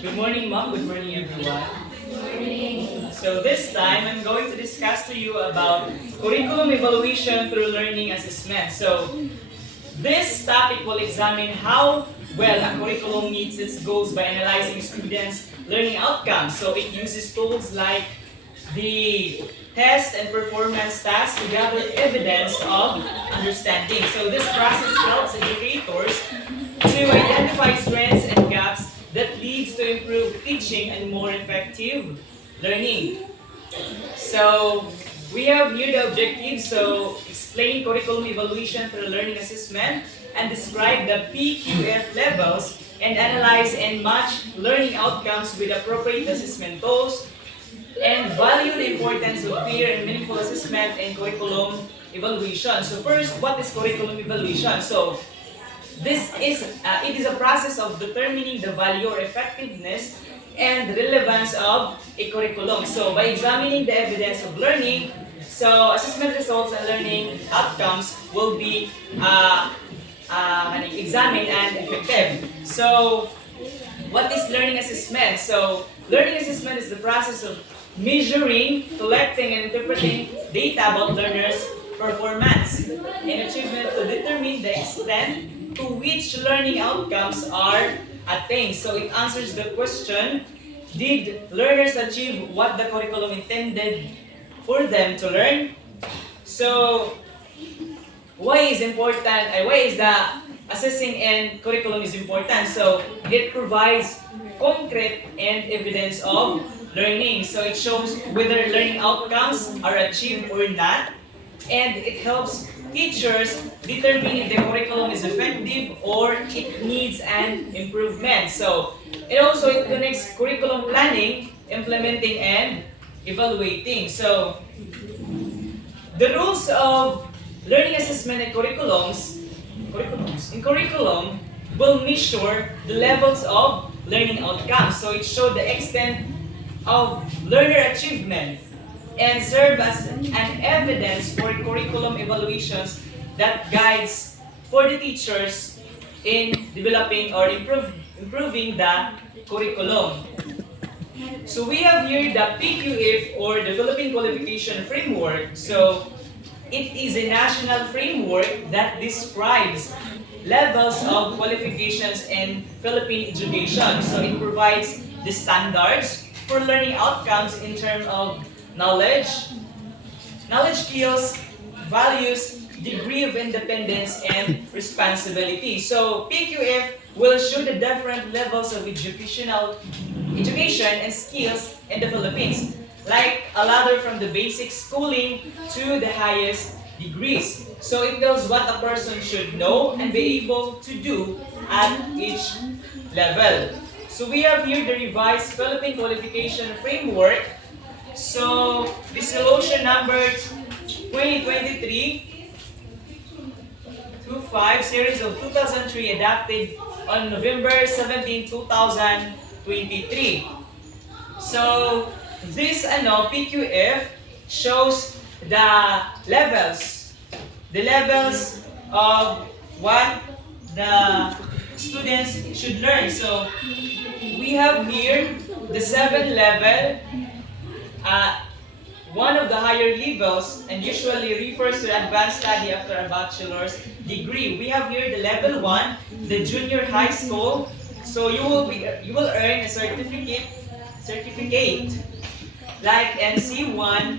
Good morning, Mom. Good morning, everyone. So this time, I'm going to discuss to you about curriculum evaluation through learning assessment. So this topic will examine how well a curriculum meets its goals by analyzing students' learning outcomes. So it uses tools like the test and performance tasks to gather evidence of understanding. So this process helps educators to identify strengths and gaps that leads to improved teaching and more effective learning. So we have here the objectives. So explain curriculum evaluation through learning assessment and describe the PQF levels and analyze and match learning outcomes with appropriate assessment tools and value the importance of fair and meaningful assessment and curriculum evaluation. So first, what is curriculum evaluation? So it is a process of determining the value or effectiveness and relevance of a curriculum. So by examining the evidence of learning, so assessment results and learning outcomes will be examined and effective. So what is learning assessment? So learning assessment is the process of measuring, collecting, and interpreting data about learners' performance and achievement to determine the extent to which learning outcomes are attained. So it answers the question, did learners achieve what the curriculum intended for them to learn? So why is the assessing and curriculum is important? So it provides concrete and evidence of learning. So it shows whether learning outcomes are achieved or not, and it helps teachers determine if the curriculum is effective or it needs an improvement. So it connects curriculum planning, implementing, and evaluating. So the rules of learning assessment and curriculum will measure the levels of learning outcomes. So it shows the extent of learner achievement and serve as an evidence for curriculum evaluations that guides for the teachers in developing or improving the curriculum. So we have here the PQF or Developing Qualification Framework. So it is a national framework that describes levels of qualifications in Philippine education. So it provides the standards for learning outcomes in terms of knowledge skills, values, degree of independence, and responsibility. So PQF will show the different levels of education and skills in the Philippines, like a ladder from the basic schooling to the highest degrees. So it tells what a person should know and be able to do at each level. So we have here the revised Philippine Qualification Framework. So resolution number 2023-25 series of 2003 adopted on November 17, 2023. So this PQF shows the levels of what the students should learn. So we have here the 7 level, one of the higher levels, and usually refers to advanced study after a bachelor's degree. We have here the level 1, the junior high school. So you will earn a certificate like NC1,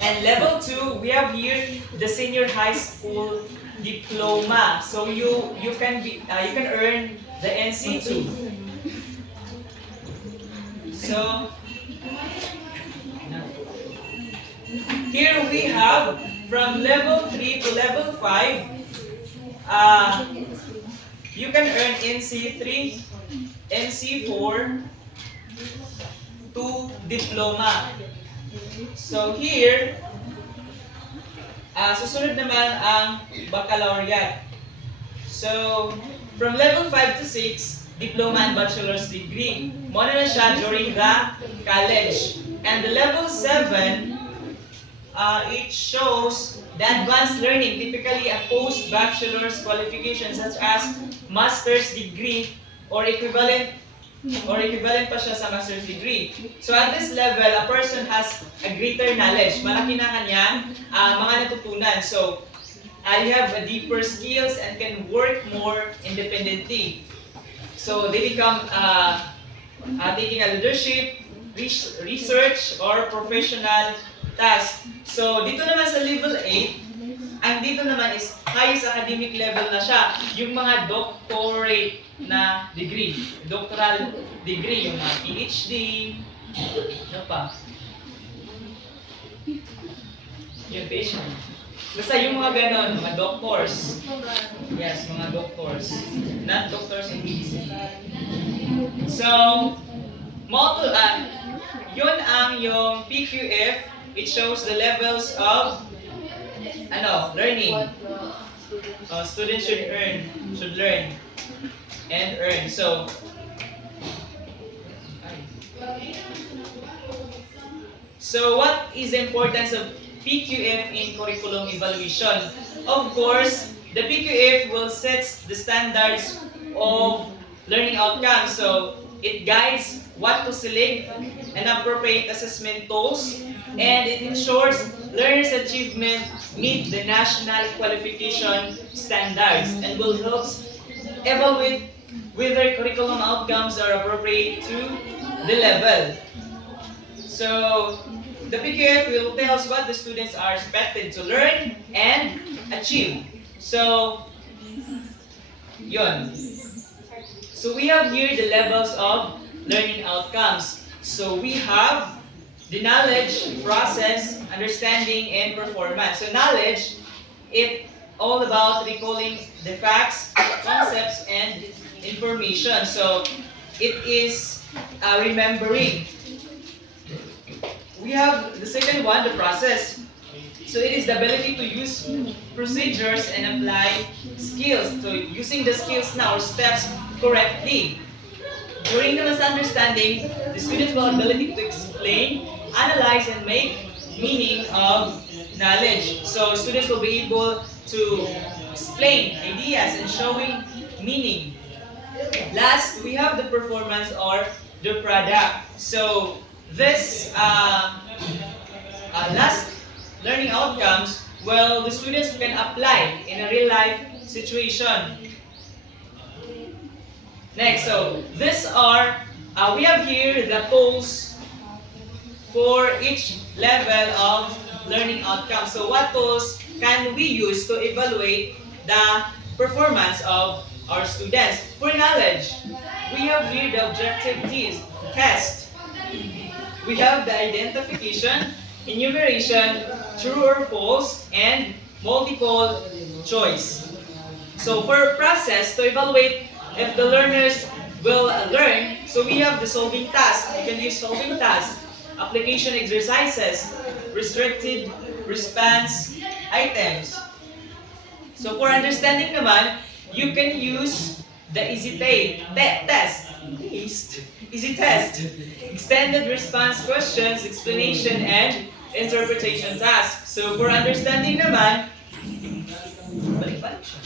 and level 2 we have here the senior high school diploma. So you can earn the NC2. So here we have from level 3 to level 5, you can earn NC3, NC4 to diploma. So here, susunod naman ang baccalaureate. So from level 5 to 6, diploma and bachelor's degree. Muna na siya during the college. And the level 7, it shows the advanced learning, typically a post-bachelor's qualification such as master's degree or equivalent or equivalent pa siya sa master's degree. So at this level, a person has a greater knowledge. Malaki na kanyang mga natutunan. So you have a deeper skills and can work more independently. So they become taking a leadership, research, or professional task. So dito naman sa level 8, ang dito naman is highest academic level na siya, yung mga doctorate na degree, doctoral degree, yung mga PhD, ano pa? Yung PhD. Basta yung mga ganon, mga doctors. Yes, mga doctors. Not doctors in medicine. So, yun ang yung PQF. It shows the levels of learning. Students should learn and earn. So what is the importance of PQF in curriculum evaluation? Of course, the PQF will set the standards of learning outcomes. So it guides what to select and appropriate assessment tools, and it ensures learners' achievement meet the national qualification standards and will help evaluate whether curriculum outcomes are appropriate to the level. So the PQF will tell us what the students are expected to learn and achieve. So, yun. So we have here the levels of learning outcomes. So we have the knowledge, process, understanding, and performance. So knowledge, it's all about recalling the facts, concepts, and information. So it is remembering. We have the second one, the process. So it is the ability to use procedures and apply skills. So using the skills now or steps correctly. During the understanding, the students will have the ability to explain, analyze, and make meaning of knowledge. So students will be able to explain ideas and showing meaning. Last, we have the performance or the product. So this last learning outcomes, well, the students can apply in a real life situation. Next, so these are, we have here the tools for each level of learning outcomes. So what tools can we use to evaluate the performance of our students? For knowledge, we have here the objective test. We have the identification, enumeration, true or false, and multiple choice. So for process, to evaluate if the learners will learn, so we have the solving task. You can use solving tasks, application exercises, restricted response items. So for understanding naman, you can use the easy test, extended response questions, explanation, and interpretation tasks. So for understanding naman, balik-balik siya.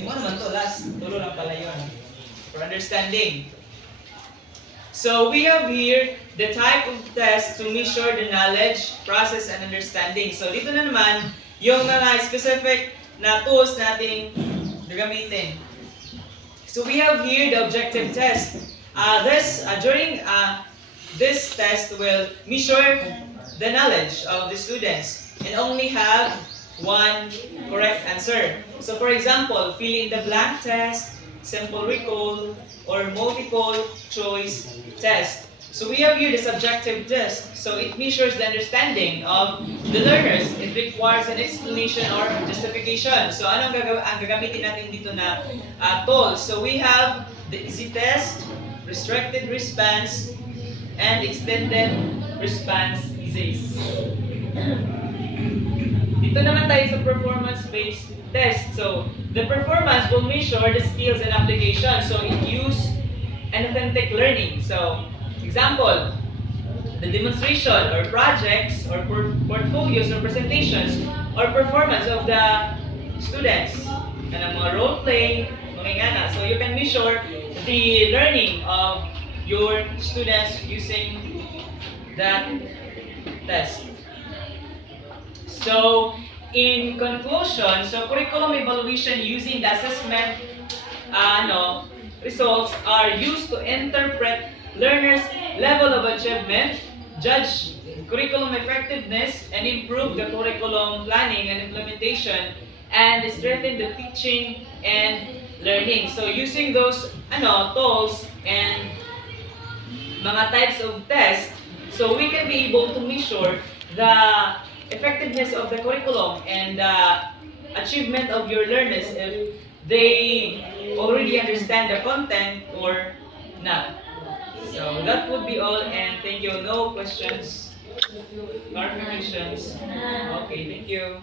Mo naman to, last, tulo lang pala yun. For understanding. So we have here the type of test to measure the knowledge, process, and understanding. So dito na naman, yung mga specific na tools nating gagamitin. So we have here the objective test. During this test will measure the knowledge of the students and only have one correct answer. So for example, fill in the blank test, simple recall, or multiple choice test. So we have here the subjective test. So it measures the understanding of the learners. It requires an explanation or justification. So anong ang gagamitin natin dito na tools? So we have the easy test, restricted response, and extended response essays. Dito naman tayo sa performance-based test. So, the performance will measure the skills and application. So, it use an authentic learning. So, example, the demonstration or projects or portfolios or presentations or performance of the students. And ang mga role-play, Okay nga na. So you can measure the learning of your students using that test. So, in conclusion, so curriculum evaluation using the assessment results are used to interpret learners' level of achievement, judge curriculum effectiveness, and improve the curriculum planning and implementation, and strengthen the teaching and learning. So, using those tools and mga types of tests, so we can be able to measure the effectiveness of the curriculum and the achievement of your learners if they already understand the content or not. So that would be all, and thank you. No questions, clarifications. Okay, thank you.